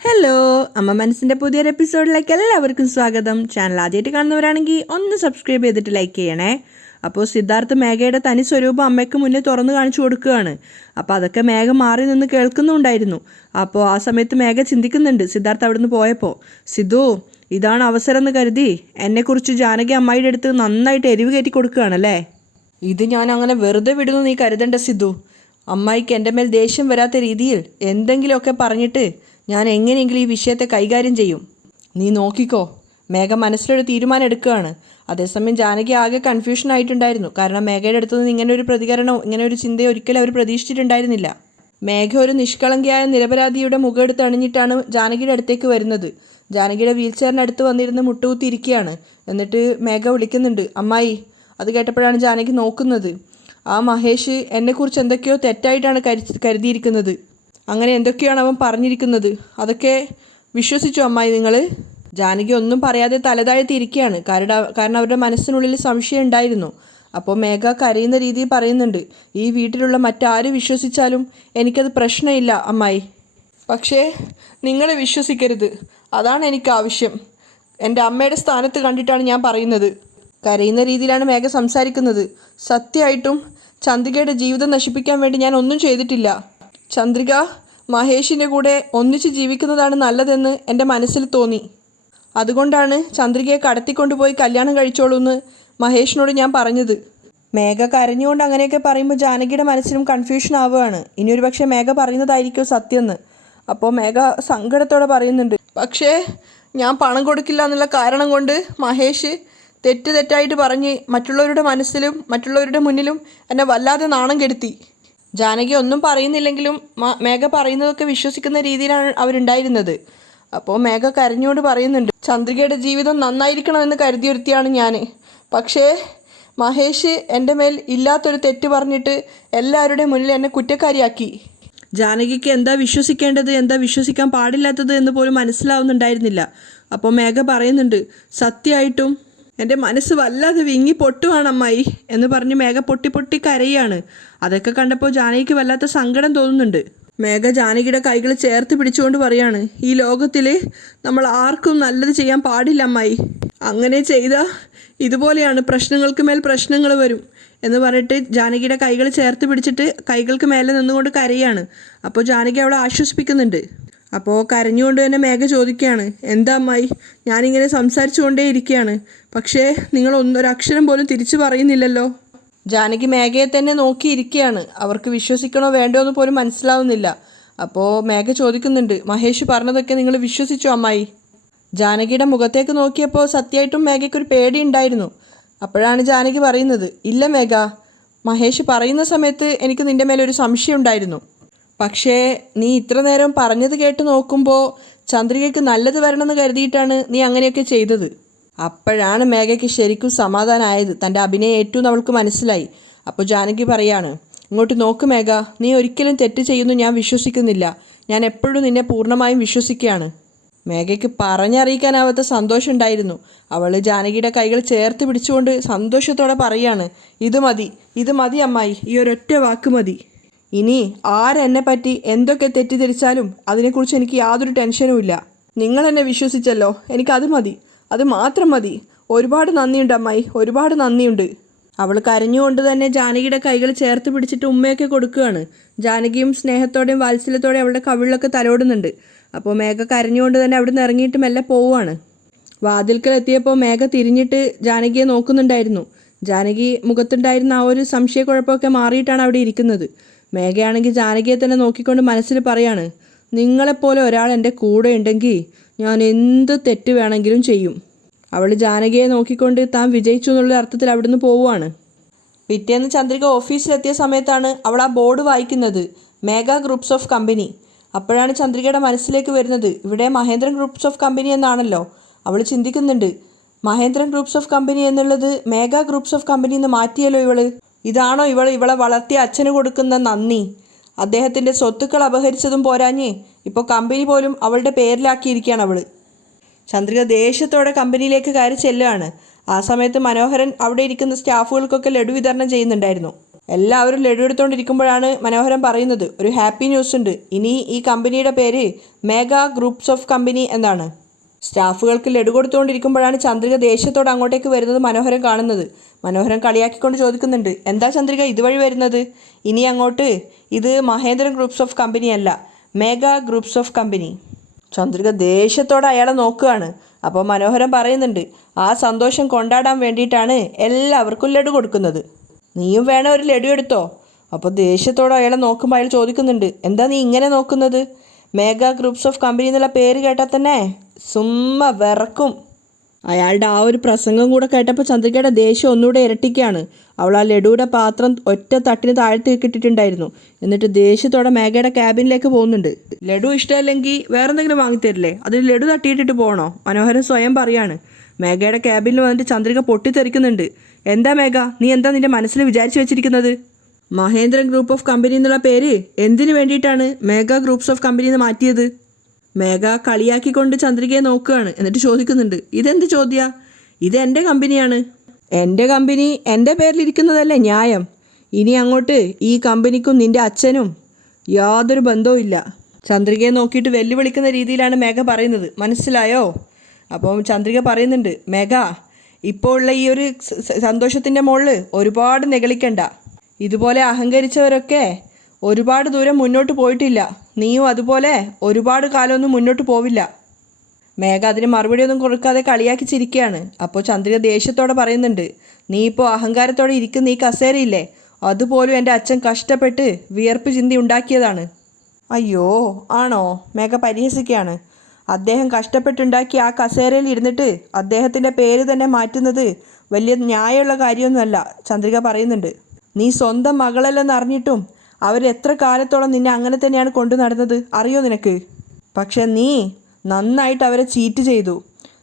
Hello, അമ്മ മനസ്സിൻ്റെ പുതിയൊരു എപ്പിസോഡിലേക്ക് എല്ലാവർക്കും സ്വാഗതം. ചാനൽ ആദ്യമായിട്ട് കാണുന്നവരാണെങ്കിൽ ഒന്ന് സബ്സ്ക്രൈബ് ചെയ്തിട്ട് ലൈക്ക് ചെയ്യണേ. അപ്പോൾ സിദ്ധാർത്ഥ് മേഘയുടെ തനി സ്വരൂപം അമ്മയ്ക്ക് മുന്നേ തുറന്നു കാണിച്ചു കൊടുക്കുകയാണ്. അപ്പോൾ അതൊക്കെ മേഘ മാറി നിന്ന് കേൾക്കുന്നുണ്ടായിരുന്നു. അപ്പോൾ ആ സമയത്ത് മേഘ ചിന്തിക്കുന്നുണ്ട് സിദ്ധാർത്ഥ് അവിടുന്ന് പോയപ്പോൾ, സിദ്ധു ഇതാണ് അവസരം എന്ന് കരുതി എന്നെക്കുറിച്ച് ജാനകി അമ്മായിയുടെ അടുത്ത് നന്നായിട്ട് എരിവ് കയറ്റി കൊടുക്കുകയാണല്ലേ. ഇത് ഞാൻ അങ്ങനെ വെറുതെ വിടുന്നു നീ കരുതണ്ട സിദ്ധു. അമ്മായിക്ക് എൻ്റെ മേൽ ദേഷ്യം വരാത്ത രീതിയിൽ എന്തെങ്കിലുമൊക്കെ പറഞ്ഞിട്ട് ഞാൻ എങ്ങനെയെങ്കിലും ഈ വിഷയത്തെ കൈകാര്യം ചെയ്യും. നീ നോക്കിക്കോ. മേഘ മനസ്സിലൊരു തീരുമാനം എടുക്കുകയാണ്. അതേസമയം ജാനകി ആകെ കൺഫ്യൂഷൻ ആയിട്ടുണ്ടായിരുന്നു. കാരണം മേഘയുടെ അടുത്തു നിന്ന് ഇങ്ങനെ ഒരു പ്രതികരണമോ ഇങ്ങനെ ഒരു ചിന്തയോ ഒരിക്കലും അവർ പ്രതീക്ഷിച്ചിട്ടുണ്ടായിരുന്നില്ല. മേഘ ഒരു നിഷ്കളങ്കയായ നിരപരാധിയുടെ മുഖം എടുത്ത് അണിഞ്ഞിട്ടാണ് ജാനകിയുടെ അടുത്തേക്ക് വരുന്നത്. ജാനകിയുടെ വീൽ ചെയറിനടുത്ത് വന്നിരുന്ന് മുട്ടുകുത്തിയിരിക്കുകയാണ്. എന്നിട്ട് മേഘ വിളിക്കുന്നുണ്ട്, അമ്മായി. അത് കേട്ടപ്പോഴാണ് ജാനകി നോക്കുന്നത്. ആ മഹേഷ് എന്നെക്കുറിച്ച് എന്തൊക്കെയോ തെറ്റായിട്ടാണ് കരുതിയിരിക്കുന്നത്. അങ്ങനെ എന്തൊക്കെയാണ് അവൻ പറഞ്ഞിരിക്കുന്നത്. അതൊക്കെ വിശ്വസിച്ചു അമ്മായി നിങ്ങൾ? ജാനകി ഒന്നും പറയാതെ തലതാഴ്ത്തിയിരിക്കുകയാണ്. കാരണം അവരുടെ മനസ്സിനുള്ളിൽ സംശയം ഉണ്ടായിരുന്നു. അപ്പോൾ മേഘ കരയുന്ന രീതിയിൽ പറയുന്നുണ്ട്, ഈ വീട്ടിലുള്ള മറ്റാരും വിശ്വസിച്ചാലും എനിക്കത് പ്രശ്നമില്ല അമ്മായി. പക്ഷേ നിങ്ങൾ വിശ്വസിക്കരുത്, അതാണ് എനിക്ക് ആവശ്യം. എൻ്റെ അമ്മയുടെ സ്ഥാനത്ത് കണ്ടിട്ടാണ് ഞാൻ പറയുന്നത്. കരയുന്ന രീതിയിലാണ് മേഘ സംസാരിക്കുന്നത്. സത്യമായിട്ടും ചന്ദ്രികയുടെ ജീവിതം നശിപ്പിക്കാൻ വേണ്ടി ഞാൻ ഒന്നും ചെയ്തിട്ടില്ല. ചന്ദ്രിക മഹേഷിൻ്റെ കൂടെ ഒന്നിച്ച് ജീവിക്കുന്നതാണ് നല്ലതെന്ന് എൻ്റെ മനസ്സിൽ തോന്നി. അതുകൊണ്ടാണ് ചന്ദ്രികയെ കടത്തിക്കൊണ്ടുപോയി കല്യാണം കഴിച്ചോളൂ എന്ന് മഹേഷിനോട് ഞാൻ പറഞ്ഞത്. മേഘ കരഞ്ഞുകൊണ്ട് അങ്ങനെയൊക്കെ പറയുമ്പോൾ ജാനകിയുടെ മനസ്സിലും കൺഫ്യൂഷൻ ആവുകയാണ്. ഇനിയൊരു പക്ഷേ മേഘ പറയുന്നതായിരിക്കും സത്യമെന്ന്. അപ്പോൾ മേഘ സങ്കടത്തോടെ പറയുന്നുണ്ട്, പക്ഷേ ഞാൻ പണം കൊടുക്കില്ല എന്നുള്ള കാരണം കൊണ്ട് മഹേഷ് തെറ്റായിട്ട് പറഞ്ഞ് മറ്റുള്ളവരുടെ മനസ്സിലും മറ്റുള്ളവരുടെ മുന്നിലും എന്നെ വല്ലാതെ നാണം കെടുത്തി. ജാനകി ഒന്നും പറയുന്നില്ലെങ്കിലും മേഘ പറയുന്നതൊക്കെ വിശ്വസിക്കുന്ന രീതിയിലാണ് അവരുണ്ടായിരുന്നത്. അപ്പോൾ മേഘ കരഞ്ഞുകൊണ്ട് പറയുന്നുണ്ട്, ചന്ദ്രികയുടെ ജീവിതം നന്നായിരിക്കണമെന്ന് കരുതിയൊരുത്തിയാണ് ഞാൻ. പക്ഷേ മഹേഷ് എൻ്റെ മേൽ ഇല്ലാത്തൊരു തെറ്റ് പറഞ്ഞിട്ട് എല്ലാവരുടെയും മുന്നിൽ എന്നെ കുറ്റക്കാരിയാക്കി. ജാനകിക്ക് എന്താ വിശ്വസിക്കേണ്ടത് എന്താ വിശ്വസിക്കാൻ പാടില്ലാത്തത് എന്ന് പോലും മനസ്സിലാവുന്നുണ്ടായിരുന്നില്ല. അപ്പോൾ മേഘ പറയുന്നുണ്ട്, സത്യമായിട്ടും എൻ്റെ മനസ്സ് വല്ലാതെ വിങ്ങി പൊട്ടുവാണ് അമ്മായി എന്ന് പറഞ്ഞ് മേഘ പൊട്ടി കരയാണ്. അതൊക്കെ കണ്ടപ്പോൾ ജാനകിക്ക് വല്ലാത്ത സങ്കടം തോന്നുന്നുണ്ട്. മേഘ ജാനകിയുടെ കൈകൾ ചേർത്ത് പിടിച്ചുകൊണ്ട് പറയാണ്, ഈ ലോകത്തിൽ നമ്മൾ ആർക്കും നല്ലത് ചെയ്യാൻ പാടില്ല അമ്മായി. അങ്ങനെ ചെയ്താൽ ഇതുപോലെയാണ്, പ്രശ്നങ്ങൾക്ക് മേൽ പ്രശ്നങ്ങൾ വരും എന്ന് പറഞ്ഞിട്ട് ജാനകിയുടെ കൈകൾ ചേർത്ത് പിടിച്ചിട്ട് കൈകൾക്ക് മേലെ നിന്നുകൊണ്ട് കരയാണ്. അപ്പോൾ ജാനകി അവളെ ആശ്വസിപ്പിക്കുന്നുണ്ട്. അപ്പോൾ കരഞ്ഞുകൊണ്ട് തന്നെ മേഘ ചോദിക്കുകയാണ്, എന്താ അമ്മായി, ഞാനിങ്ങനെ സംസാരിച്ചു കൊണ്ടേ ഇരിക്കുകയാണ്, പക്ഷേ നിങ്ങൾ ഒരക്ഷരം പോലും തിരിച്ചു പറയുന്നില്ലല്ലോ. ജാനകി മേഘയെ തന്നെ നോക്കിയിരിക്കുകയാണ്. അവർക്ക് വിശ്വസിക്കണോ വേണ്ടോ എന്ന് പോലും മനസ്സിലാവുന്നില്ല. അപ്പോൾ മേഘ ചോദിക്കുന്നുണ്ട്, മഹേഷ് പറഞ്ഞതൊക്കെ നിങ്ങൾ വിശ്വസിച്ചോ അമ്മായി? ജാനകിയുടെ മുഖത്തേക്ക് നോക്കിയപ്പോൾ സത്യമായിട്ടും മേഘയ്ക്കൊരു പേടി ഉണ്ടായിരുന്നു. അപ്പോഴാണ് ജാനകി പറയുന്നത്, ഇല്ല മേഘ, മഹേഷ് പറയുന്ന സമയത്ത് എനിക്ക് നിൻ്റെ മേലൊരു സംശയം ഉണ്ടായിരുന്നു. പക്ഷേ നീ ഇത്ര നേരം പറഞ്ഞത് കേട്ട് നോക്കുമ്പോൾ ചന്ദ്രികയ്ക്ക് നല്ലത് വരണമെന്ന് കരുതിയിട്ടാണ് നീ അങ്ങനെയൊക്കെ ചെയ്തത്. അപ്പോഴാണ് മേഘയ്ക്ക് ശരിക്കും സമാധാനമായത്. തൻ്റെ അഭിനയം ഏറ്റവും അവൾക്ക് മനസ്സിലായി. അപ്പോൾ ജാനകി പറയാണ്, ഇങ്ങോട്ട് നോക്ക് മേഘ, നീ ഒരിക്കലും തെറ്റ് ചെയ്യുന്നു ഞാൻ വിശ്വസിക്കുന്നില്ല. ഞാൻ എപ്പോഴും നിന്നെ പൂർണ്ണമായും വിശ്വസിക്കുകയാണ്. മേഘയ്ക്ക് പറഞ്ഞറിയിക്കാനാവാത്ത സന്തോഷം ഉണ്ടായിരുന്നു. അവൾ ജാനകിയുടെ കൈകൾ ചേർത്ത് പിടിച്ചുകൊണ്ട് സന്തോഷത്തോടെ പറയാണ്, ഇത് മതി അമ്മായി, ഈ ഒരൊറ്റ വാക്ക് മതി. ഇനി ആരെന്നെ പറ്റി എന്തൊക്കെ തെറ്റിദ്ധരിച്ചാലും അതിനെക്കുറിച്ച് എനിക്ക് യാതൊരു ടെൻഷനും ഇല്ല. നിങ്ങൾ എന്നെ വിശ്വസിച്ചല്ലോ, എനിക്കത് മതി, അത് മാത്രം മതി. ഒരുപാട് നന്ദിയുണ്ട് അമ്മായി, ഒരുപാട് നന്ദിയുണ്ട്. അവൾ കരഞ്ഞുകൊണ്ട് തന്നെ ജാനകിയുടെ കൈകൾ ചേർത്ത് പിടിച്ചിട്ട് ഉമ്മയൊക്കെ കൊടുക്കുകയാണ്. ജാനകിയും സ്നേഹത്തോടെയും വാത്സല്യത്തോടെയും അവളുടെ കവിളിലൊക്കെ തലോടുന്നുണ്ട്. അപ്പോൾ മേഘ കരഞ്ഞുകൊണ്ട് തന്നെ അവിടെ നിന്ന് ഇറങ്ങിയിട്ട് മെല്ലെ പോവുകയാണ്. വാതിൽക്കൽ എത്തിയപ്പോൾ മേഘ തിരിഞ്ഞിട്ട് ജാനകിയെ നോക്കുന്നുണ്ടായിരുന്നു. ജാനകി മുഖത്തുണ്ടായിരുന്ന ആ ഒരു സംശയക്കുഴപ്പമൊക്കെ മാറിയിട്ടാണ് അവിടെ ഇരിക്കുന്നത്. മേഘയാണെങ്കിൽ ജാനകിയെ തന്നെ നോക്കിക്കൊണ്ട് മനസ്സിൽ പറയാണ്, നിങ്ങളെപ്പോലെ ഒരാൾ എൻ്റെ കൂടെ ഉണ്ടെങ്കിൽ ഞാൻ എന്ത് തെറ്റ് വേണമെങ്കിലും ചെയ്യും. അവൾ ജാനകിയെ നോക്കിക്കൊണ്ട് താൻ വിജയിച്ചു എന്നുള്ള അർത്ഥത്തിൽ അവിടുന്ന് പോവുകയാണ്. പിറ്റേന്ന് ചന്ദ്രിക ഓഫീസിലെത്തിയ സമയത്താണ് അവൾ ആ ബോർഡ് വായിക്കുന്നത്, മേഘ ഗ്രൂപ്പ്സ് ഓഫ് കമ്പനി. അപ്പോഴാണ് ചന്ദ്രികയുടെ മനസ്സിലേക്ക് വരുന്നത്, ഇവിടെ മഹേന്ദ്രൻ ഗ്രൂപ്പ്സ് ഓഫ് കമ്പനി എന്നാണല്ലോ. അവൾ ചിന്തിക്കുന്നുണ്ട്, മഹേന്ദ്രൻ ഗ്രൂപ്പ്സ് ഓഫ് കമ്പനി എന്നുള്ളത് മേഘ ഗ്രൂപ്പ്സ് ഓഫ് കമ്പനി എന്ന് മാറ്റിയല്ലോ ഇവള്. ഇതാണോ ഇവളെ വളർത്തിയ അച്ഛന് കൊടുക്കുന്ന നന്ദി? അദ്ദേഹത്തിൻ്റെ സ്വത്തുക്കൾ അപഹരിച്ചതും പോരാഞ്ഞ് ഇപ്പോൾ കമ്പനി പോലും അവളുടെ പേരിലാക്കിയിരിക്കുകയാണ് അവൾ. ചന്ദ്രിക ദേഷ്യത്തോടെ കമ്പനിയിലേക്ക് കയറി ചെല്ലുകയാണ്. ആ സമയത്ത് മനോഹരൻ അവിടെ ഇരിക്കുന്ന സ്റ്റാഫുകൾക്കൊക്കെ ലഡു വിതരണം ചെയ്യുന്നുണ്ടായിരുന്നു. എല്ലാവരും ലഡു എടുത്തുകൊണ്ടിരിക്കുമ്പോഴാണ് മനോഹരൻ പറയുന്നത്, ഒരു ഹാപ്പി ന്യൂസ് ഉണ്ട്. ഇനി ഈ കമ്പനിയുടെ പേര് മെഗാ ഗ്രൂപ്പ്സ് ഓഫ് കമ്പനി എന്നാണ്. സ്റ്റാഫുകൾക്ക് ലഡു കൊടുത്തുകൊണ്ടിരിക്കുമ്പോഴാണ് ചന്ദ്രിക ദേഷ്യത്തോടെ അങ്ങോട്ടേക്ക് വരുന്നത് മനോഹരൻ കാണുന്നത്. മനോഹരൻ കളിയാക്കിക്കൊണ്ട് ചോദിക്കുന്നുണ്ട്, എന്താ ചന്ദ്രിക ഇതുവഴി വരുന്നത്? ഇനി അങ്ങോട്ട് ഇത് മഹേന്ദ്രൻ ഗ്രൂപ്പ്സ് ഓഫ് കമ്പനി അല്ല, mega groups of company. Chandrika ദേഷ്യത്തോടെ അയാളെ നോക്കുകയാണ്. അപ്പോൾ മനോഹരൻ പറയുന്നുണ്ട്, ആ സന്തോഷം കൊണ്ടാടാൻ വേണ്ടിയിട്ടാണ് എല്ലാവർക്കും ലഡു കൊടുക്കുന്നത്. നീയും വേണം ഒരു ലഡു എടുത്തോ. അപ്പോൾ ദേഷ്യത്തോടെ അയാളെ നോക്കുമ്പോൾ അയാൾ ചോദിക്കുന്നുണ്ട്, എന്താ നീ ഇങ്ങനെ നോക്കുന്നത്? മെഗാ ഗ്രൂപ്പ്സ് ഓഫ് കമ്പനി എന്നുള്ള പേര് കേട്ടാൽ തന്നെ സുമ്മ വിറക്കും. അയാളുടെ ആ ഒരു പ്രസംഗം കൂടെ കേട്ടപ്പോൾ ചന്ദ്രികയുടെ ദേഷ്യം ഒന്നുകൂടെ ഇരട്ടിക്കുകയാണ്. അവൾ ആ ലഡുയുടെ പാത്രം ഒറ്റ തട്ടിന് താഴ്ത്തി കിട്ടിയിട്ടുണ്ടായിരുന്നു. എന്നിട്ട് ദേഷ്യത്തോടെ മേഘയുടെ ക്യാബിനിലേക്ക് പോകുന്നുണ്ട്. ലഡു ഇഷ്ടമല്ലെങ്കിൽ വേറെ എന്തെങ്കിലും വാങ്ങിത്തരില്ലേ? അതിൽ ലഡു തട്ടിയിട്ടിട്ട് പോകണോ? മനോഹരൻ സ്വയം പറയാണ്. മേഘയുടെ ക്യാബിനിൽ വന്നിട്ട് ചന്ദ്രിക പൊട്ടിത്തെറിക്കുന്നുണ്ട്. എന്താ മേഘ, നീ എന്താ നിന്റെ മനസ്സിൽ വിചാരിച്ചു വെച്ചിരിക്കുന്നത്? മഹേന്ദ്രൻ ഗ്രൂപ്പ് ഓഫ് കമ്പനി എന്നുള്ള പേര് എന്തിനു വേണ്ടിയിട്ടാണ് മെഗാ ഗ്രൂപ്പ്സ് ഓഫ് കമ്പനി എന്ന് മാറ്റിയത്? മേഘ കളിയാക്കിക്കൊണ്ട് ചന്ദ്രികയെ നോക്കുകയാണ്. എന്നിട്ട് ചോദിക്കുന്നുണ്ട്, ഇതെന്ത് ചോദ്യ? ഇത് എൻ്റെ കമ്പനിയാണ്. എൻ്റെ കമ്പനി എൻ്റെ പേരിലിരിക്കുന്നതല്ലേ ന്യായം? ഇനി അങ്ങോട്ട് ഈ കമ്പനിക്കും നിൻ്റെ അച്ഛനും യാതൊരു ബന്ധവും ഇല്ല. ചന്ദ്രികയെ നോക്കിയിട്ട് വെല്ലുവിളിക്കുന്ന രീതിയിലാണ് മേഘ പറയുന്നത്. മനസ്സിലായോ? അപ്പം ചന്ദ്രിക പറയുന്നുണ്ട്, മേഘ ഇപ്പോൾ ഉള്ള ഈ ഒരു സന്തോഷത്തിൻ്റെ മുകളിൽ ഒരുപാട് നെകളിക്കണ്ട. ഇതുപോലെ അഹങ്കരിച്ചവരൊക്കെ ഒരുപാട് ദൂരം മുന്നോട്ട് പോയിട്ടില്ല. നീയും അതുപോലെ ഒരുപാട് കാലമൊന്നും മുന്നോട്ട് പോവില്ല. മേഘ അതിന് മറുപടിയൊന്നും കൊടുക്കാതെ കളിയാക്കി ചിരിക്കുകയാണ്. അപ്പോൾ ചന്ദ്രിക ദേഷ്യത്തോടെ പറയുന്നുണ്ട്, നീ ഇപ്പോൾ അഹങ്കാരത്തോടെ ഇരിക്കുന്ന ഈ കസേരയില്ലേ, അതുപോലും എൻ്റെ അച്ഛൻ കഷ്ടപ്പെട്ട് വിയർപ്പ് ചിന്തി ഉണ്ടാക്കിയതാണ്. അയ്യോ ആണോ? മേഘ പരിഹസിക്കുകയാണ്. അദ്ദേഹം കഷ്ടപ്പെട്ടുണ്ടാക്കിയ ആ കസേരയിൽ ഇരുന്നിട്ട് അദ്ദേഹത്തിൻ്റെ പേര് തന്നെ മാറ്റുന്നത് വലിയ ന്യായമുള്ള കാര്യമൊന്നുമല്ല. ചന്ദ്രിക പറയുന്നുണ്ട്, നീ സ്വന്തം മകളല്ലെന്ന് അറിഞ്ഞിട്ടും അവരെത്ര കാലത്തോളം നിന്നെ അങ്ങനെ തന്നെയാണ് കൊണ്ടു നടന്നത് അറിയോ നിനക്ക്? പക്ഷെ നീ നന്നായിട്ട് അവരെ ചീറ്റ് ചെയ്തു.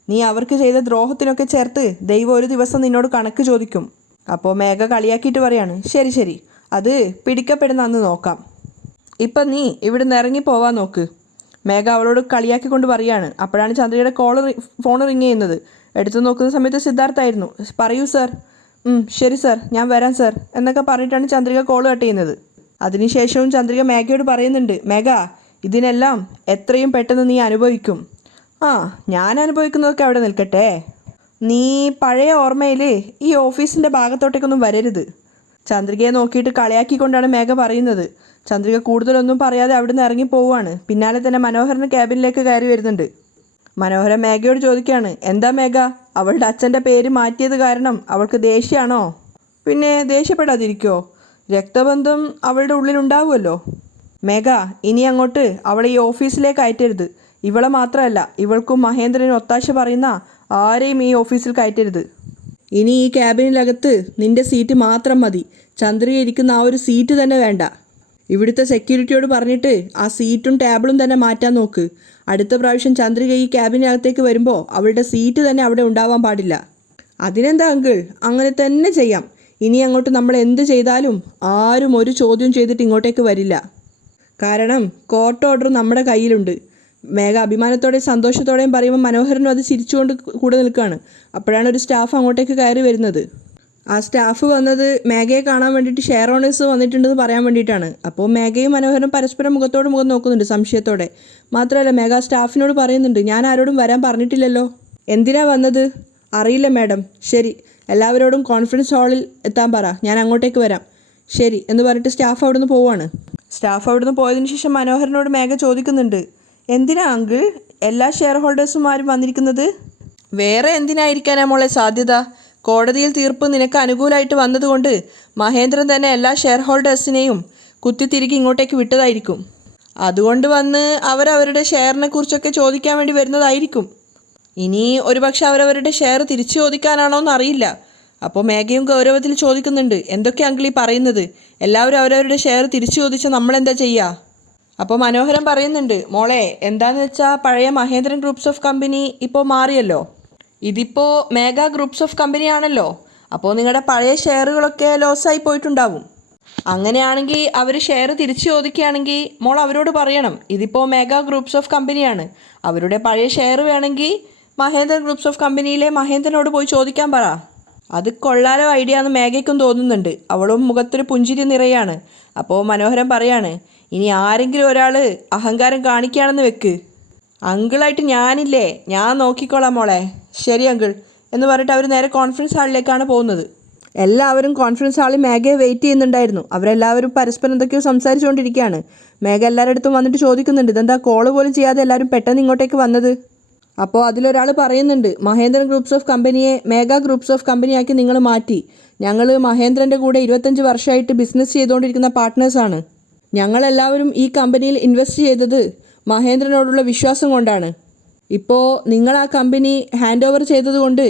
നീ അവർക്ക് ചെയ്ത ദ്രോഹത്തിനൊക്കെ ചേർത്ത് ദൈവം ഒരു ദിവസം നിന്നോട് കണക്ക് ചോദിക്കും. അപ്പോൾ മേഘ കളിയാക്കിയിട്ട് പറയാണ്, ശരി ശരി, അത് പിടിക്കപ്പെടുന്ന അന്ന് നോക്കാം. ഇപ്പം നീ ഇവിടുന്ന് ഇറങ്ങി പോവാൻ നോക്ക്. മേഘ അവളോട് കളിയാക്കിക്കൊണ്ട് പറയാണ്. അപ്പോഴാണ് ചന്ദ്രയുടെ ഫോൺ റിങ് ചെയ്യുന്നത്. എടുത്തു നോക്കുന്ന സമയത്ത് സിദ്ധാർത്ഥായിരുന്നു. പറയൂ സർ. ശരി സർ, ഞാൻ വരാം സർ എന്നൊക്കെ പറഞ്ഞിട്ടാണ് ചന്ദ്രിക കോൾ കട്ട് ചെയ്യുന്നത്. അതിനുശേഷവും ചന്ദ്രിക മേഘയോട് പറയുന്നുണ്ട്, മേഘ ഇതിനെല്ലാം എത്രയും പെട്ടെന്ന് നീ അനുഭവിക്കും. ഞാൻ അനുഭവിക്കുന്നതൊക്കെ അവിടെ നിൽക്കട്ടെ. നീ പഴയ ഓർമ്മയിൽ ഈ ഓഫീസിൻ്റെ ഭാഗത്തോട്ടേക്കൊന്നും വരരുത്. ചന്ദ്രികയെ നോക്കിയിട്ട് കളിയാക്കിക്കൊണ്ടാണ് മേഘ പറയുന്നത്. ചന്ദ്രിക കൂടുതലൊന്നും പറയാതെ അവിടുന്ന് ഇറങ്ങി പോവുകയാണ്. പിന്നാലെ തന്നെ മനോഹരൻ ക്യാബിനിലേക്ക് കയറി വരുന്നുണ്ട്. മനോഹരൻ മേഘയോട് ചോദിക്കുകയാണ്, എന്താ മേഘ, അവളുടെ അച്ഛൻ്റെ പേര് മാറ്റിയത് കാരണം അവൾക്ക് ദേഷ്യമാണോ? പിന്നെ ദേഷ്യപ്പെടാതിരിക്കുമോ? രക്തബന്ധം അവളുടെ ഉള്ളിലുണ്ടാവുമല്ലോ. മേഘ ഇനി അങ്ങോട്ട് അവളെ ഈ ഓഫീസിലേക്ക് അയറ്റരുത്. ഇവളെ മാത്രമല്ല, ഇവൾക്കും മഹേന്ദ്രന് ഒത്താശ പറയുന്ന ആരെയും ഈ ഓഫീസിൽ കയറ്റരുത്. ഇനി ഈ ക്യാബിനിലകത്ത് നിൻ്റെ സീറ്റ് മാത്രം മതി. ചന്ദ്രിക ഇരിക്കുന്ന ആ ഒരു സീറ്റ് തന്നെ വേണ്ട. ഇവിടുത്തെ സെക്യൂരിറ്റിയോട് പറഞ്ഞിട്ട് ആ സീറ്റും ടേബിളും തന്നെ മാറ്റാൻ നോക്ക്. അടുത്ത പ്രാവശ്യം ചന്ദ്രിക ഈ ക്യാബിനകത്തേക്ക് വരുമ്പോൾ അവളുടെ സീറ്റ് തന്നെ അവിടെ ഉണ്ടാവാൻ പാടില്ല. അതിനെന്താ അങ്കിൾ, അങ്ങനെ തന്നെ ചെയ്യാം. ഇനി അങ്ങോട്ട് നമ്മൾ എന്ത് ചെയ്താലും ആരും ഒരു ചോദ്യം ചെയ്തിട്ട് ഇങ്ങോട്ടേക്ക് വരില്ല. കാരണം കോർട്ട് ഓർഡർ നമ്മുടെ കയ്യിലുണ്ട്. മേഘ അഭിമാനത്തോടെയും സന്തോഷത്തോടെയും പറയുമ്പോൾ മനോഹരനും അത് ചിരിച്ചുകൊണ്ട് കൂടെ നിൽക്കുകയാണ്. അപ്പോഴാണ് ഒരു സ്റ്റാഫ് അങ്ങോട്ടേക്ക് കയറി വരുന്നത്. ആ സ്റ്റാഫ് വന്നത് മേഘയെ കാണാൻ വേണ്ടിയിട്ട് ഷെയർ ഓണേഴ്സ് വന്നിട്ടുണ്ടെന്ന് പറയാൻ വേണ്ടിയിട്ടാണ്. അപ്പോൾ മേഘയും മനോഹരനും പരസ്പരം മുഖത്തോട് മുഖം നോക്കുന്നുണ്ട് സംശയത്തോടെ. മാത്രമല്ല മേഘ സ്റ്റാഫിനോട് പറയുന്നുണ്ട്, ഞാൻ ആരോടും വരാൻ പറഞ്ഞിട്ടില്ലല്ലോ. എന്തിനാ വന്നത്? അറിയില്ല മാഡം. ശരി, എല്ലാവരോടും കോൺഫറൻസ് ഹാളിൽ എത്താൻ പറ, ഞാൻ അങ്ങോട്ടേക്ക് വരാം. ശരി എന്ന് പറഞ്ഞിട്ട് സ്റ്റാഫ് അവിടുന്ന് പോവാണ്. സ്റ്റാഫ് അവിടുന്ന് പോയതിനു ശേഷം മനോഹരനോട് മേഘ ചോദിക്കുന്നുണ്ട്, എന്തിനാ അങ്കിൾ എല്ലാ ഷെയർ ഹോൾഡേഴ്സുമാരും വന്നിരിക്കുന്നത്? വേറെ എന്തിനായിരിക്കാനാ മോളെ സാധ്യത? കോടതിയിൽ തീർപ്പ് നിനക്ക് അനുകൂലമായിട്ട് വന്നതുകൊണ്ട് മഹേന്ദ്രൻ തന്നെ എല്ലാ ഷെയർ ഹോൾഡേഴ്സിനെയും കുത്തിത്തിരികെ ഇങ്ങോട്ടേക്ക് വിട്ടതായിരിക്കും. അതുകൊണ്ട് വന്ന് അവരവരുടെ ഷെയറിനെ കുറിച്ചൊക്കെ ചോദിക്കാൻ വേണ്ടി വരുന്നതായിരിക്കും. ഇനി ഒരുപക്ഷെ അവരവരുടെ ഷെയർ തിരിച്ചു ചോദിക്കാനാണോ എന്നറിയില്ല. അപ്പോൾ മേഘയും ഗൗരവത്തിൽ ചോദിക്കുന്നുണ്ട്, എന്തൊക്കെ അങ്കിൾ ഈ പറയുന്നത്? എല്ലാവരും അവരവരുടെ ഷെയർ തിരിച്ചു ചോദിച്ചാൽ നമ്മളെന്താ ചെയ്യുക? അപ്പോൾ മനോഹരൻ പറയുന്നുണ്ട്, മോളെ എന്താണെന്ന് വെച്ചാൽ പഴയ മഹേന്ദ്രൻ ഗ്രൂപ്പ്സ് ഓഫ് കമ്പനി ഇപ്പോൾ മാറിയല്ലോ. ഇതിപ്പോൾ മെഗാ ഗ്രൂപ്പ്സ് ഓഫ് കമ്പനി ആണല്ലോ. അപ്പോൾ നിങ്ങളുടെ പഴയ ഷെയറുകളൊക്കെ ലോസായി പോയിട്ടുണ്ടാവും. അങ്ങനെയാണെങ്കിൽ അവർ ഷെയർ തിരിച്ചു ചോദിക്കുകയാണെങ്കിൽ മോൾ അവരോട് പറയണം, ഇതിപ്പോൾ മെഗാ ഗ്രൂപ്പ്സ് ഓഫ് കമ്പനിയാണ്. അവരുടെ പഴയ ഷെയർ വേണമെങ്കിൽ മഹേന്ദ്രൻ ഗ്രൂപ്പ്സ് ഓഫ് കമ്പനിയിലെ മഹേന്ദ്രനോട് പോയി ചോദിക്കാൻ പറ. അത് കൊള്ളാലോ ഐഡിയ എന്ന് മേഘയ്ക്കും തോന്നുന്നുണ്ട്. അവളും മുഖത്തൊരു പുഞ്ചിരി നിറയാണ്. അപ്പോൾ മനോഹരൻ പറയാണ്, ഇനി ആരെങ്കിലും ഒരാൾ അഹങ്കാരം കാണിക്കുകയാണെന്ന് വെക്ക്, അങ്കിളായിട്ട് ഞാനില്ലേ, ഞാൻ നോക്കിക്കോളാം മോളെ. ശരി അങ്കിൾ എന്ന് പറഞ്ഞിട്ട് അവർ നേരെ കോൺഫറൻസ് ഹാളിലേക്കാണ് പോകുന്നത്. എല്ലാവരും കോൺഫറൻസ് ഹാളിൽ മേഘയെ വെയിറ്റ് ചെയ്യുന്നുണ്ടായിരുന്നു. അവരെല്ലാവരും പരസ്പരം എന്തൊക്കെയോ സംസാരിച്ചുകൊണ്ടിരിക്കുകയാണ്. മേഘ എല്ലാവരുടെ അടുത്തും വന്നിട്ട് ചോദിക്കുന്നുണ്ട്, ഇതെന്താ കോള് പോലും ചെയ്യാതെ എല്ലാവരും പെട്ടെന്ന് ഇങ്ങോട്ടേക്ക് വന്നത്? അപ്പോൾ അതിലൊരാൾ പറയുന്നുണ്ട്, മഹേന്ദ്രൻ ഗ്രൂപ്പ്സ് ഓഫ് കമ്പനിയെ മേഘ ഗ്രൂപ്പ്സ് ഓഫ് കമ്പനിയാക്കി നിങ്ങൾ മാറ്റി. ഞങ്ങൾ മഹേന്ദ്രൻ്റെ കൂടെ 25 വർഷമായിട്ട് ബിസിനസ് ചെയ്തുകൊണ്ടിരിക്കുന്ന പാർട്ട്നേഴ്സാണ്. ഞങ്ങളെല്ലാവരും ഈ കമ്പനിയിൽ ഇൻവെസ്റ്റ് ചെയ്തത് മഹേന്ദ്രനോടുള്ള വിശ്വാസം കൊണ്ടാണ്. ഇപ്പോൾ നിങ്ങൾ ആ കമ്പനി ഹാൻഡ് ഓവർ ചെയ്തതുകൊണ്ട്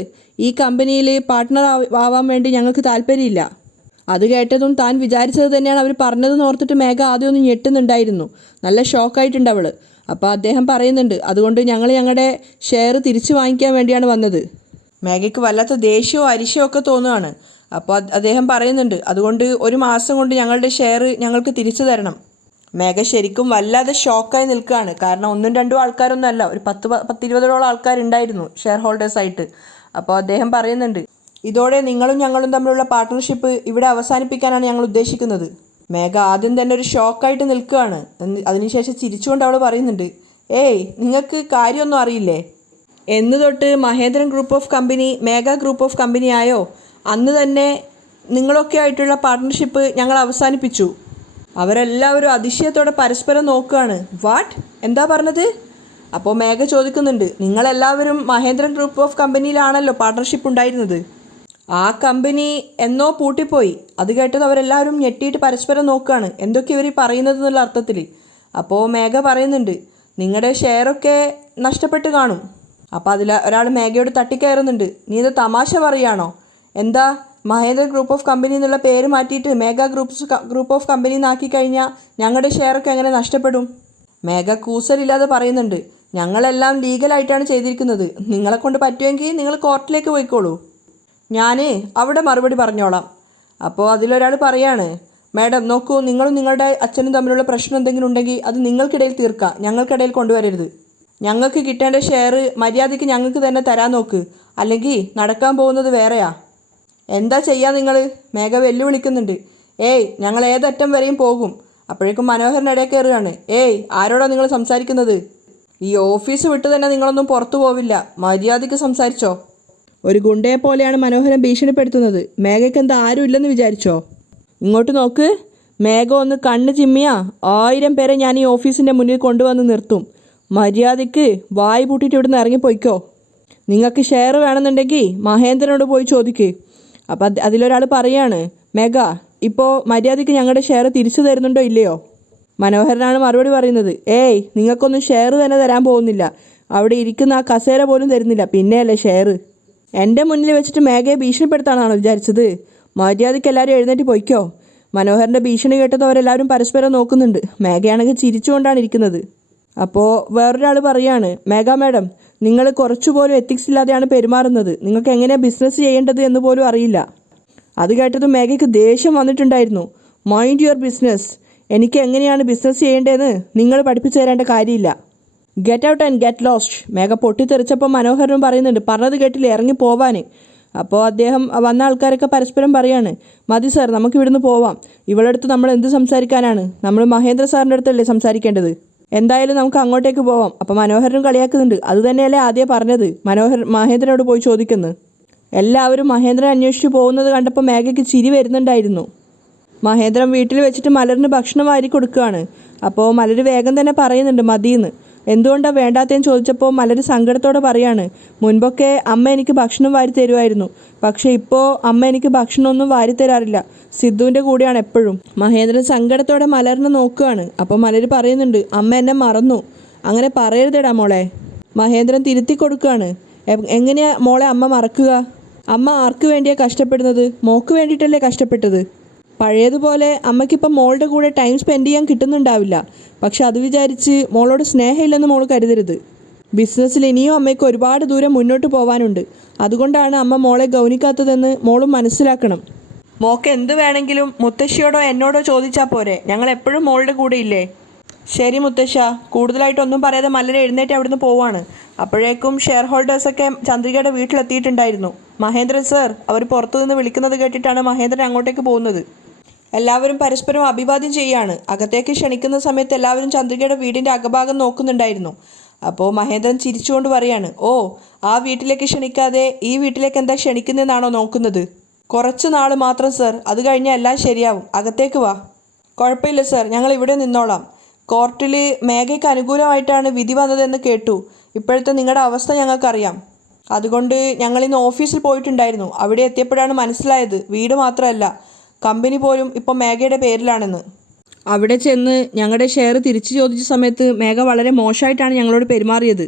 ഈ കമ്പനിയിൽ പാർട്ട്ണർ ആവാൻ വേണ്ടി ഞങ്ങൾക്ക് താല്പര്യമില്ല. അത് കേട്ടതും താൻ വിചാരിച്ചത് തന്നെയാണ് അവർ പറഞ്ഞതെന്ന് ഓർത്തിട്ട് മേഘ ആദ്യം ഒന്ന് ഞെട്ടുന്നുണ്ടായിരുന്നു. നല്ല ഷോക്കായിട്ടുണ്ട് അവൾ. അപ്പോൾ അദ്ദേഹം പറയുന്നുണ്ട്, അതുകൊണ്ട് ഞങ്ങൾ ഞങ്ങളുടെ ഷെയർ തിരിച്ചു വാങ്ങിക്കാൻ വേണ്ടിയാണ് വന്നത്. മേഘയ്ക്ക് വല്ലാത്ത ദേഷ്യവും അരിശവും ഒക്കെ തോന്നുകയാണ്. അപ്പോൾ അദ്ദേഹം പറയുന്നുണ്ട്, അതുകൊണ്ട് 1 മാസം കൊണ്ട് ഞങ്ങളുടെ ഷെയർ ഞങ്ങൾക്ക് തിരിച്ചു തരണം. മേഘ ശരിക്കും വല്ലാതെ ഷോക്കായി നിൽക്കുകയാണ്. കാരണം 1-2 ആൾക്കാരൊന്നും അല്ല, ഒരു 10-20ഓളം ആൾക്കാരുണ്ടായിരുന്നു ഷെയർ ഹോൾഡേഴ്സായിട്ട്. അപ്പോൾ അദ്ദേഹം പറയുന്നുണ്ട്, ഇതോടെ നിങ്ങളും ഞങ്ങളും തമ്മിലുള്ള പാർട്ട്ണർഷിപ്പ് ഇവിടെ അവസാനിപ്പിക്കാനാണ് ഞങ്ങൾ ഉദ്ദേശിക്കുന്നത്. മേഘ ആദ്യം തന്നെ ഒരു ഷോക്കായിട്ട് നിൽക്കുകയാണ്. അതിനുശേഷം ചിരിച്ചുകൊണ്ട് അവൾ പറയുന്നുണ്ട്, ഏയ് നിങ്ങൾക്ക് കാര്യമൊന്നും അറിയില്ലേ? എന്ന് തൊട്ട് Mahendran group of company Megha group of company ആയോ അന്ന് തന്നെ നിങ്ങളൊക്കെ ആയിട്ടുള്ള പാർട്ട്ണർഷിപ്പ് ഞങ്ങൾ അവസാനിപ്പിച്ചു. അവരെല്ലാവരും അതിശയത്തോടെ പരസ്പരം നോക്കുകയാണ്. വാട്ട്? എന്താ പറഞ്ഞത്? അപ്പോൾ മേഘ ചോദിക്കുന്നുണ്ട്, നിങ്ങളെല്ലാവരും മഹേന്ദ്രൻ ഗ്രൂപ്പ് ഓഫ് കമ്പനിയിലാണല്ലോ പാർട്ട്ണർഷിപ്പ് ഉണ്ടായിരുന്നത്. ആ കമ്പനി എന്നോ പൂട്ടിപ്പോയി. അത് കേട്ടത് അവരെല്ലാവരും ഞെട്ടിയിട്ട് പരസ്പരം നോക്കുകയാണ്, എന്തൊക്കെ ഇവർ പറയുന്നത് എന്നുള്ള അർത്ഥത്തിൽ. അപ്പോൾ മേഘ പറയുന്നുണ്ട്, നിങ്ങളുടെ ഷെയറൊക്കെ നഷ്ടപ്പെട്ട് കാണും. അപ്പോൾ അതിൽ ഒരാൾ മേഘയോട് തട്ടിക്കയറുന്നുണ്ട്, നീ ഇത് തമാശ പറയുകയാണോ? എന്താ മഹേന്ദ്ര ഗ്രൂപ്പ് ഓഫ് കമ്പനി എന്നുള്ള പേര് മാറ്റിയിട്ട് മേഘ ഗ്രൂപ്പ് ഓഫ് കമ്പനി എന്നാക്കി കഴിഞ്ഞാൽ ഞങ്ങളുടെ ഷെയറൊക്കെ എങ്ങനെ നഷ്ടപ്പെടും? മേഘ കൂസലില്ലാതെ പറയുന്നുണ്ട്, ഞങ്ങളെല്ലാം ലീഗലായിട്ടാണ് ചെയ്തിരിക്കുന്നത്. നിങ്ങളെക്കൊണ്ട് പറ്റുമെങ്കിൽ നിങ്ങൾ കോർട്ടിലേക്ക് പോയിക്കോളൂ, ഞാൻ അവിടെ മറുപടി പറഞ്ഞോളാം. അപ്പോൾ അതിലൊരാൾ പറയാണ്, മാഡം നോക്കൂ, നിങ്ങളും നിങ്ങളുടെ അച്ഛനും തമ്മിലുള്ള പ്രശ്നം എന്തെങ്കിലും ഉണ്ടെങ്കിൽ അത് നിങ്ങൾക്കിടയിൽ തീർക്കാം, ഞങ്ങൾക്കിടയിൽ കൊണ്ടുവരരുത്. ഞങ്ങൾക്ക് കിട്ടേണ്ട ഷെയർ മര്യാദയ്ക്ക് ഞങ്ങൾക്ക് തന്നെ തരാൻ നോക്ക്, അല്ലെങ്കിൽ നടക്കാൻ പോകുന്നത് വേറെയാ. എന്താ ചെയ്യുക നിങ്ങൾ? മേഘ വെല്ലുവിളിക്കുന്നുണ്ട്. ഏയ് ഞങ്ങൾ ഏതറ്റം വരെയും പോകും. അപ്പോഴേക്കും മനോഹരനിടയിൽ കയറുകയാണ്. ഏയ് ആരോടാണ് നിങ്ങൾ സംസാരിക്കുന്നത്? ഈ ഓഫീസ് വിട്ട് തന്നെ നിങ്ങളൊന്നും പുറത്തു പോവില്ല, മര്യാദയ്ക്ക് സംസാരിച്ചോ. ഒരു ഗുണ്ടയെ പോലെയാണ് മനോഹരൻ ഭീഷണിപ്പെടുത്തുന്നത്. മേഘയ്ക്ക് എന്താ ആരും ഇല്ലെന്ന് വിചാരിച്ചോ? ഇങ്ങോട്ട് നോക്ക്. മേഘ ഒന്ന് കണ്ണ് ചിമ്മിയാ 1000 പേരെ ഞാൻ ഈ ഓഫീസിൻ്റെ മുന്നിൽ കൊണ്ടുവന്ന് നിർത്തും. മര്യാദയ്ക്ക് വായ് പൂട്ടിയിട്ട് ഇവിടുന്ന് ഇറങ്ങിപ്പോയിക്കോ. നിങ്ങൾക്ക് ഷെയർ വേണമെന്നുണ്ടെങ്കിൽ മഹേന്ദ്രനോട് പോയി ചോദിക്ക്. അപ്പം അതിലൊരാൾ പറയാണ്, മേഘ ഇപ്പോൾ മര്യാദയ്ക്ക് ഞങ്ങളുടെ ഷെയർ തിരിച്ചു തരുന്നുണ്ടോ ഇല്ലയോ? മനോഹരനാണ് മറുപടി പറയുന്നത്, ഏയ് നിങ്ങൾക്കൊന്നും ഷെയർ തന്നെ തരാൻ പോകുന്നില്ല. അവിടെ ഇരിക്കുന്ന ആ കസേര പോലും തരുന്നില്ല, പിന്നെയല്ലേ ഷെയർ. എൻ്റെ മുന്നിൽ വെച്ചിട്ട് മേഘയെ ഭീഷണിപ്പെടുത്താനാണോ വിചാരിച്ചത്? മര്യാദയ്ക്ക് എല്ലാവരും എഴുന്നേറ്റ് പോയിക്കോ. മനോഹരൻ്റെ ഭീഷണി കേട്ടത് അവരെല്ലാവരും പരസ്പരം നോക്കുന്നുണ്ട്. മേഘയാണെങ്കിൽ ചിരിച്ചുകൊണ്ടാണ് ഇരിക്കുന്നത്. അപ്പോൾ വേറൊരാൾ പറയാണ്, മേഘ മാഡം, നിങ്ങൾ കുറച്ചുപോലും എത്തിക്സ് ഇല്ലാതെയാണ് പെരുമാറുന്നത്. നിങ്ങൾക്ക് എങ്ങനെയാണ് ബിസിനസ് ചെയ്യേണ്ടത് എന്ന് പോലും അറിയില്ല. അത് കേട്ടതും മേഘയ്ക്ക് ദേഷ്യം വന്നിട്ടുണ്ടായിരുന്നു. Mind your business. എനിക്ക് എങ്ങനെയാണ് ബിസിനസ് ചെയ്യേണ്ടതെന്ന് നിങ്ങൾ പഠിപ്പിച്ചു തരേണ്ട കാര്യമില്ല. Get out and get lost. Megha പൊട്ടിത്തെറിച്ചപ്പോൾ മനോഹരനും പറയുന്നുണ്ട്, പറഞ്ഞത് കേട്ടില്ല, ഇറങ്ങി പോവാൻ. അപ്പോൾ അദ്ദേഹം വന്ന ആൾക്കാരൊക്കെ പരസ്പരം പറയാണ്, മതി സാർ, നമുക്ക് ഇവിടുന്ന് പോവാം. ഇവളുടെ അടുത്ത് നമ്മൾ എന്ത് സംസാരിക്കാനാണ്? നമ്മൾ മഹേന്ദ്ര സാറിൻ്റെ അടുത്തല്ലേ സംസാരിക്കേണ്ടത്. എന്തായാലും നമുക്ക് അങ്ങോട്ടേക്ക് പോവാം. അപ്പോൾ മനോഹരനും കളിയാക്കുന്നുണ്ട്, അത് തന്നെയല്ലേ ആദ്യം പറഞ്ഞത്, മഹേന്ദ്രനോട് പോയി ചോദിക്കുന്നു. എല്ലാവരും മഹേന്ദ്രൻ അന്വേഷിച്ച് പോകുന്നത് കണ്ടപ്പോൾ മേഘയ്ക്ക് ചിരി വരുന്നുണ്ടായിരുന്നു. മഹേന്ദ്രൻ വീട്ടിൽ വെച്ചിട്ട് മലറിന് ഭക്ഷണം വാരി കൊടുക്കുകയാണ്. അപ്പോൾ മലർ വേഗം തന്നെ പറയുന്നുണ്ട് മതിയെന്ന്. എന്തുകൊണ്ടാണ് വേണ്ടാത്തതെന്ന് ചോദിച്ചപ്പോൾ മലർ സങ്കടത്തോടെ പറയാണ്, മുൻപൊക്കെ അമ്മ എനിക്ക് ഭക്ഷണം വാരി തരുമായിരുന്നു, പക്ഷേ ഇപ്പോൾ അമ്മ എനിക്ക് ഭക്ഷണമൊന്നും വാരി തരാറില്ല, സിദ്ധുവിൻ്റെ കൂടെയാണ് എപ്പോഴും. മഹേന്ദ്രൻ സങ്കടത്തോടെ മലറിനെ നോക്കുകയാണ്. അപ്പോൾ മലർ പറയുന്നുണ്ട്, അമ്മ എന്നെ മറന്നു, അങ്ങനെ പറയരുതേടാ മോളെ. മഹേന്ദ്രൻ തിരുത്തി കൊടുക്കുകയാണ്, എങ്ങനെയാ മോളെ അമ്മ മറക്കുക? അമ്മ ആർക്ക് വേണ്ടിയാണ് കഷ്ടപ്പെടുന്നത്? മോൾക്ക് വേണ്ടിയിട്ടല്ലേ കഷ്ടപ്പെട്ടത്. പഴയതുപോലെ അമ്മയ്ക്കിപ്പം മോളുടെ കൂടെ ടൈം സ്പെൻഡ് ചെയ്യാൻ കിട്ടുന്നുണ്ടാവില്ല. പക്ഷെ അത് വിചാരിച്ച് മോളോട് സ്നേഹമില്ലെന്ന് മോൾ കരുതരുത്. ബിസിനസ്സിൽ ഇനിയും അമ്മയ്ക്ക് ഒരുപാട് ദൂരം മുന്നോട്ട് പോകാനുണ്ട്. അതുകൊണ്ടാണ് അമ്മ മോളെ ഗൗനിക്കാത്തതെന്ന് മോളും മനസ്സിലാക്കണം. മോൾക്ക് എന്ത് വേണമെങ്കിലും മുത്തശ്ശിയോടോ എന്നോടോ ചോദിച്ചാൽ പോരെ, ഞങ്ങൾ എപ്പോഴും മോളുടെ കൂടെ ഇല്ലേ. ശരി മുത്തശ്ശ, കൂടുതലായിട്ടൊന്നും പറയാതെ മല്ലന എഴുന്നേറ്റ് അവിടുന്ന് പോവാണ്. അപ്പോഴേക്കും ഷെയർ ഹോൾഡേഴ്സൊക്കെ ചന്ദ്രികയുടെ വീട്ടിലെത്തിയിട്ടുണ്ടായിരുന്നു. മഹേന്ദ്രൻ സർ അവർ പുറത്തുനിന്ന് വിളിക്കുന്നത് കേട്ടിട്ടാണ് മഹേന്ദ്രൻ അങ്ങോട്ടേക്ക് പോകുന്നത്. എല്ലാവരും പരസ്പരം അഭിവാദ്യം ചെയ്യാണ്. അകത്തേക്ക് ക്ഷണിക്കുന്ന സമയത്ത് എല്ലാവരും ചന്ദ്രികയുടെ വീടിൻ്റെ അകഭാഗം നോക്കുന്നുണ്ടായിരുന്നു. അപ്പോൾ മഹേന്ദ്രൻ ചിരിച്ചുകൊണ്ട് പറയാണ്, ഓ, ആ വീട്ടിലേക്ക് ക്ഷണിക്കാതെ ഈ വീട്ടിലേക്ക് എന്താ ക്ഷണിക്കുന്നതെന്നാണോ നോക്കുന്നത്? കുറച്ച് നാൾ മാത്രം സർ, അത് കഴിഞ്ഞാൽ എല്ലാം ശരിയാവും. അകത്തേക്ക് വാ. കുഴപ്പമില്ല സർ, ഞങ്ങൾ ഇവിടെ നിന്നോളാം. കോർട്ടിൽ മേഘയ്ക്ക് അനുകൂലമായിട്ടാണ് വിധി വന്നതെന്ന് കേട്ടു. ഇപ്പോഴത്തെ നിങ്ങളുടെ അവസ്ഥ ഞങ്ങൾക്കറിയാം. അതുകൊണ്ട് ഞങ്ങളിന്ന് ഓഫീസിൽ പോയിട്ടുണ്ടായിരുന്നു. അവിടെ എത്തിയപ്പോഴാണ് മനസ്സിലായത് വീട് മാത്രമല്ല, കമ്പനി പോലും ഇപ്പോൾ മേഘയുടെ പേരിലാണെന്ന്. അവിടെ ചെന്ന് ഞങ്ങളുടെ ഷെയർ തിരിച്ചു ചോദിച്ച സമയത്ത് മേഘ വളരെ മോശമായിട്ടാണ് ഞങ്ങളോട് പെരുമാറിയത്.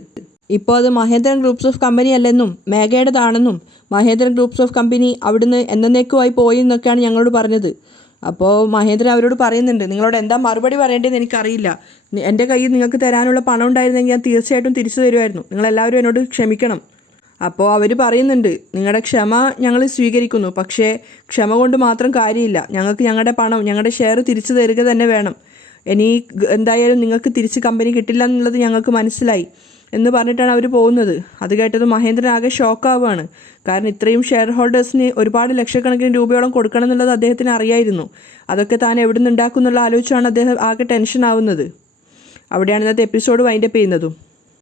ഇപ്പോൾ അത് മഹേന്ദ്രൻ ഗ്രൂപ്പ്സ് ഓഫ് കമ്പനി അല്ലെന്നും മേഘയുടേതാണെന്നും മഹേന്ദ്രൻ ഗ്രൂപ്പ്സ് ഓഫ് കമ്പനി അവിടുന്ന് എന്നേക്കുമായി പോയി എന്നൊക്കെയാണ് ഞങ്ങളോട് പറഞ്ഞത്. അപ്പോൾ മഹേന്ദ്രൻ അവരോട് പറയുന്നുണ്ട്, നിങ്ങളോട് എന്താ മറുപടി പറയേണ്ടതെന്ന് എനിക്കറിയില്ല. എൻ്റെ കയ്യിൽ നിങ്ങൾക്ക് തരാനുള്ള പണം ഉണ്ടായിരുന്നെങ്കിൽ ഞാൻ തീർച്ചയായിട്ടും തിരിച്ചു തരുമായിരുന്നു. നിങ്ങളെല്ലാവരും എന്നോട് ക്ഷമിക്കണം. അപ്പോൾ അവർ പറയുന്നുണ്ട്, നിങ്ങളുടെ ക്ഷമ ഞങ്ങൾ സ്വീകരിക്കുന്നു, പക്ഷേ ക്ഷമ കൊണ്ട് മാത്രം കാര്യമില്ല. ഞങ്ങൾക്ക് ഞങ്ങളുടെ പണം, ഞങ്ങളുടെ ഷെയർ തിരിച്ചു തരിക തന്നെ വേണം. ഇനി എന്തായാലും നിങ്ങൾക്ക് തിരിച്ച് കമ്പനി കിട്ടില്ല എന്നുള്ളത് ഞങ്ങൾക്ക് മനസ്സിലായി എന്ന് പറഞ്ഞിട്ടാണ് അവർ പോകുന്നത്. അത് കേട്ടത് മഹേന്ദ്രൻ ആകെ ഷോക്കാവുകയാണ്. കാരണം ഇത്രയും ഷെയർ ഹോൾഡേഴ്സിന് ഒരുപാട് ലക്ഷക്കണക്കിന് രൂപയോളം കൊടുക്കണം എന്നുള്ളത് അദ്ദേഹത്തിന് അറിയായിരുന്നു. അതൊക്കെ താൻ എവിടെ നിന്ന് ഉണ്ടാക്കും എന്നുള്ള ആലോചിച്ചാണ് അദ്ദേഹം ആകെ ടെൻഷൻ ആവുന്നത്. അവിടെയാണ് ഇന്നത്തെ എപ്പിസോഡ് വൈൻഡപ്പ് ചെയ്യുന്നതും.